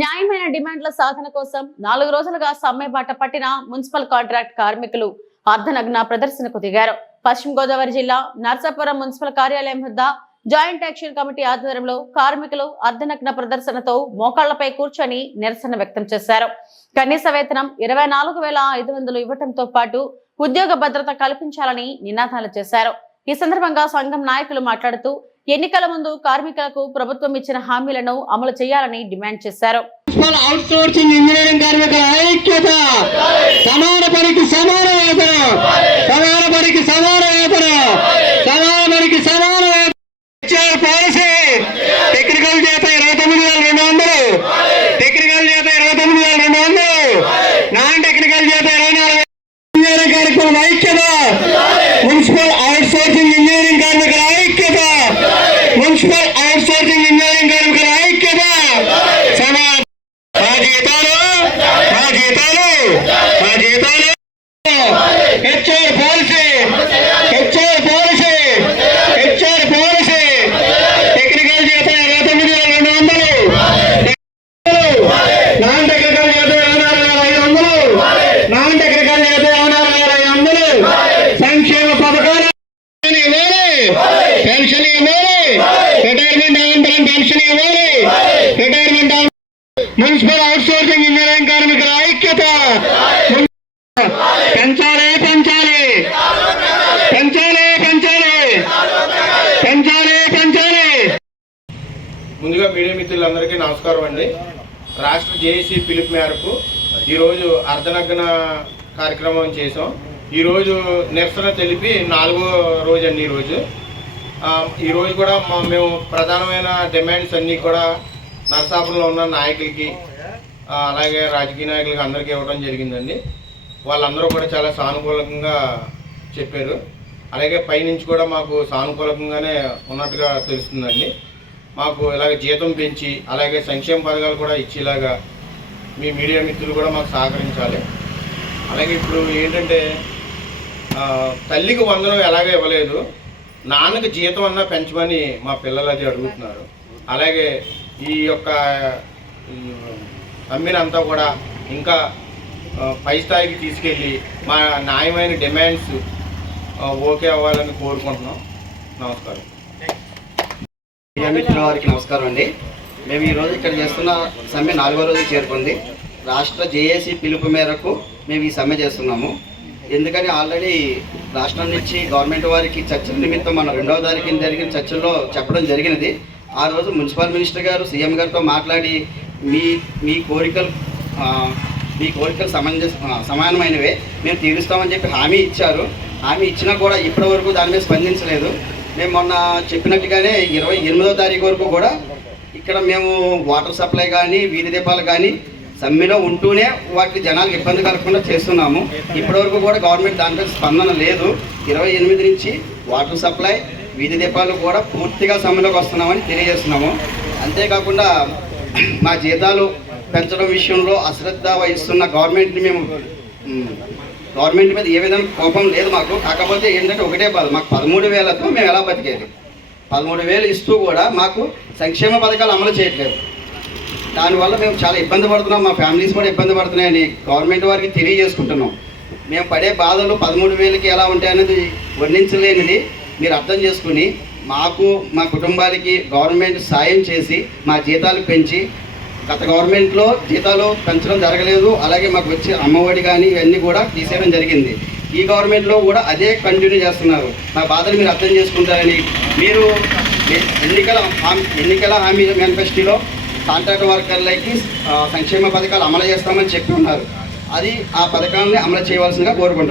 న్యాయమైన డిమాండ్ల సాధన కోసం నాలుగు రోజులుగా సమ్మె బాట పట్టిన మున్సిపల్ కాంట్రాక్ట్ కార్మికులు అర్ధనగ్న ప్రదర్శనకు దిగారు. పశ్చిమ గోదావరి జిల్లా నర్సాపురం మున్సిపల్ కార్యాలయం వద్ద జాయింట్ యాక్షన్ కమిటీ ఆధ్వర్యంలో కార్మికులు అర్ధనగ్న ప్రదర్శనతో మోకాళ్ళపై కూర్చొని నిరసన వ్యక్తం చేశారు. కనీస వేతనం ఇరవై నాలుగు వేల ఐదు వందలు ఇవ్వడంతో పాటు ఉద్యోగ భద్రత కల్పించాలని నినాదాలు చేశారు. ఈ సందర్భంగా సంఘం నాయకులు మాట్లాడుతూ ఎన్నికల ముందు కార్మికులకు ప్రభుత్వం ఇచ్చిన హామీలను అమలు చేయాలని డిమాండ్ చేశారు మున్సిపల్ అవుట్ సోర్సింగ్ ఇంజనీరింగ్ కార్మికుల ఐక్యత సమాన పనికి సమాన వేతన సమాన పనికి సమాన వేతన సమాన పనికి సమాన వేతన హెచ్ఆర్ పాలసీ టెక్నికల్ చేత ఇరవై తొమ్మిది వేల రెండు వందలు టెక్నికల్ చేత ఇరవై తొమ్మిది వేల రెండు వందలు నాన్ టెక్నికల్ చేత ఇరవై నాలుగు ఇంజనీరింగ్ కార్యక్రమం ఐక్యత మున్సిపల్ అవుట్ సోర్సింగ్ ఇంజనీరింగ్ కార్మికుల ఐక్యత మున్సిపల్ అవుట్ సోర్సింగ్ ఇంజనీరింగ్ కార్మికుల ఐక్యత సమాన మా జీతాలు మా జీతాలు మా జీతాలు HR policy HR policy HR policy technical జీతం ఇరవై తొమ్మిది వేల రెండు వందలు నాన్ టెక్నికల్ జీతం ఇరవై నాలుగు వేల ఐదు వందలు నాన్ టెక్నికల్ జీతం ఇరవై నాలుగు వేల ఐదు వందలు సంక్షేమ పథకాలు ఇవ్వాలి పెన్షన్ ఇవ్వాలి. రిటైర్మెంట్ అనంతరం పెన్షన్ ఇవ్వాలి. Retirement municipal outsourcing engineering కార్మికుల ఐక్యత. పెంచాలి పెంచాలి. పెంచాలి పెంచాలి. పెంచాలి పెంచాలి. ముందుగా మీడియా మిత్రులందరికీ నమస్కారం అండి. రాష్ట్ర జేఏసీ పిలుపు మేరకు ఈరోజు అర్ధనగ్న కార్యక్రమం చేసాం ఈరోజు నిరసన తెలిపి నాలుగో రోజు అండి ఈరోజు. ఈరోజు కూడా మా మేము ప్రధానమైన డిమాండ్స్ అన్నీ కూడా నరసాపురంలో ఉన్న నాయకులకి అలాగే రాజకీయ నాయకులకి అందరికీ ఇవ్వడం జరిగిందండి. వాళ్ళందరూ కూడా చాలా సానుకూలంగా చెప్పారు. అలాగే పైనుంచి కూడా మాకు సానుకూలంగానే ఉన్నట్టుగా తెలుస్తుందండి. మాకు ఇలాగ జీతం పెంచి అలాగే సంక్షేమ పథకాలు కూడా ఇచ్చేలాగా మీ మీడియా మిత్రులు కూడా మాకు సహకరించాలి. అలాగే ఇప్పుడు ఏంటంటే తల్లికి వందనం ఎలాగ ఇవ్వలేదు. నాన్నకి జీతం అన్నా పెంచమని మా పిల్లలు అది అడుగుతున్నారు. అలాగే ఈ యొక్క అమ్మినంతా కూడా ఇంకా పై స్థాయికి తీసుకెళ్ళి మా న్యాయమైన డిమాండ్స్ ఓకే అవ్వాలని కోరుకుంటున్నాం. నమస్కారం. మీడియా మిత్రుల వారికి నమస్కారం అండి. మేము ఈరోజు ఇక్కడ చేస్తున్న సమ్మె నాలుగో రోజు చేరుకుంది. రాష్ట్ర జేఏసీ పిలుపు మేరకు మేము ఈ సమ్మె చేస్తున్నాము. ఎందుకని ఆల్రెడీ రాష్ట్రం నుంచి గవర్నమెంట్ వారికి చర్చల నిమిత్తం మన రెండవ తారీఖున జరిగిన చర్చల్లో చెప్పడం జరిగినది. ఆ రోజు మున్సిపల్ మినిస్టర్ గారు సీఎం గారితో మాట్లాడి మీ మీ కోరికలు మీ కోరికలు సమంజస సమానమైనవే. మేము తీరుస్తామని చెప్పి హామీ ఇచ్చారు. హామీ ఇచ్చినా కూడా ఇప్పటి వరకు దాని మీద స్పందించలేదు. మేము మొన్న చెప్పినట్టుగానే ఇరవై ఎనిమిదో తారీఖు వరకు కూడా ఇక్కడ మేము వాటర్ సప్లై కానీ వీధి దీపాలు కానీ సమ్మెలో ఉంటూనే వాటికి జనాలకు ఇబ్బంది కలగకుండా చేస్తున్నాము. ఇప్పటివరకు కూడా గవర్నమెంట్ దానిపై స్పందన లేదు. ఇరవై ఎనిమిది నుంచి వాటర్ సప్లై వీధి దీపాలు కూడా పూర్తిగా సమ్మెలోకి వస్తున్నామని తెలియజేస్తున్నాము. అంతేకాకుండా మా జీతాలు పెంచడం విషయంలో అశ్రద్ధ వహిస్తున్న గవర్నమెంట్ని మేము గవర్నమెంట్ మీద ఏ విధంగా కోపం లేదు మాకు. కాకపోతే ఏంటంటే ఒకటే బాధ మాకు పదమూడు వేలతో మేము ఎలా బతికేది? పదమూడు వేలు ఇస్తూ కూడా మాకు సంక్షేమ పథకాలు అమలు చేయట్లేదు. దానివల్ల మేము చాలా ఇబ్బంది పడుతున్నాం. మా ఫ్యామిలీస్ కూడా ఇబ్బంది పడుతున్నాయని గవర్నమెంట్ వారికి తెలియజేసుకుంటున్నాం. మేము పడే బాధలు పదమూడు వేలకి ఎలా ఉంటాయనేది వర్ణించలేనిది మీరు అర్థం చేసుకుని మాకు మా కుటుంబాలకి గవర్నమెంట్ సాయం చేసి మా జీతాలు పెంచి గత గవర్నమెంట్లో జీతాలు పెంచడం జరగలేదు. అలాగే మాకు వచ్చే అమ్మఒడి కానీ ఇవన్నీ కూడా తీసేయడం జరిగింది. ఈ గవర్నమెంట్లో కూడా అదే కంటిన్యూ చేస్తున్నారు. మా బాధలు మీరు అర్థం చేసుకుంటారని మీరు ఎన్నికల హామీ ఎన్నికల హామీ మేనిఫెస్టోలో కాంట్రాక్ట్ వర్కర్లకి సంక్షేమ పథకాలు అమలు చేస్తామని చెప్పి ఉన్నారు. అది ఆ పథకాలని అమలు చేయవలసిందిగా కోరుకుంటున్నాం.